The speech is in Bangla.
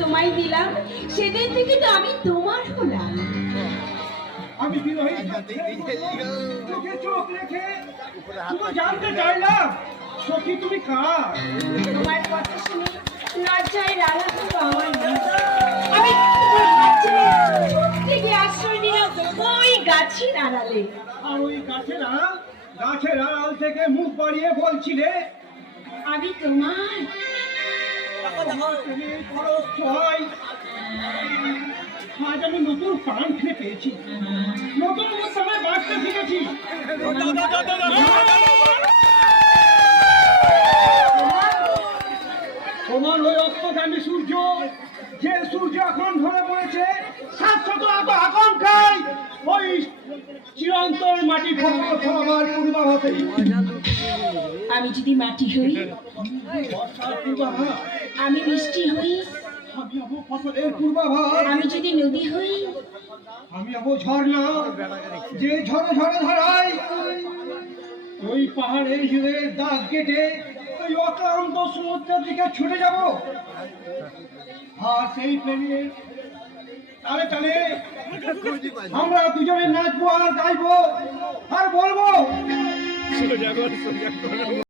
তোমায় দিলাম, সেদিন থেকে তো আমি তোমার হলাম। আমি বিরোহী চোখে চোখ রেখে শুধু জানতে চাইলাম সখী তুমি কার? তোমার কথা শুনে লজ্জায় রাঙা হলো আমার মুখ। আমি তোমার হাত ছেড়ে চুপ থেকে আশ্রয় নিলাম ওই গাছের আড়ালে। আর ওই গাছের আড়াল থেকে মুখ বাড়িয়ে বলছিলে আমি তোমার। তুমি খরচ ছয়। আজ আমি নতুন প্রাণ ফিরে পেয়েছি, নতুন সময় বাঁচতে শিখেছি। তোমার ওই অস্তগামী সূর্য, যে সূর্য এখন ধরে পড়েছে শাশ্বত আকাঙ্ক্ষায় ওই চিরন্তর মাটি ফলাবার পূর্বাভাসে। আমি যদি মাটি হই, আমি বৃষ্টি হই, আমি হবো ফসলের পূর্বাভাস। আমি যদি নদী হই, আমি হবো ঝর্ণা, যে ঝরে ঝরে ধারায় ওই পাহাড়ের হিলের দাগ কেটে ওই অক্লান্ত সমুদ্রের দিকে ছুটে যাব। আর সেই প্লেনে তালে তালে আমরা দুজনে নাচবো আর গাইবো আর বলবো।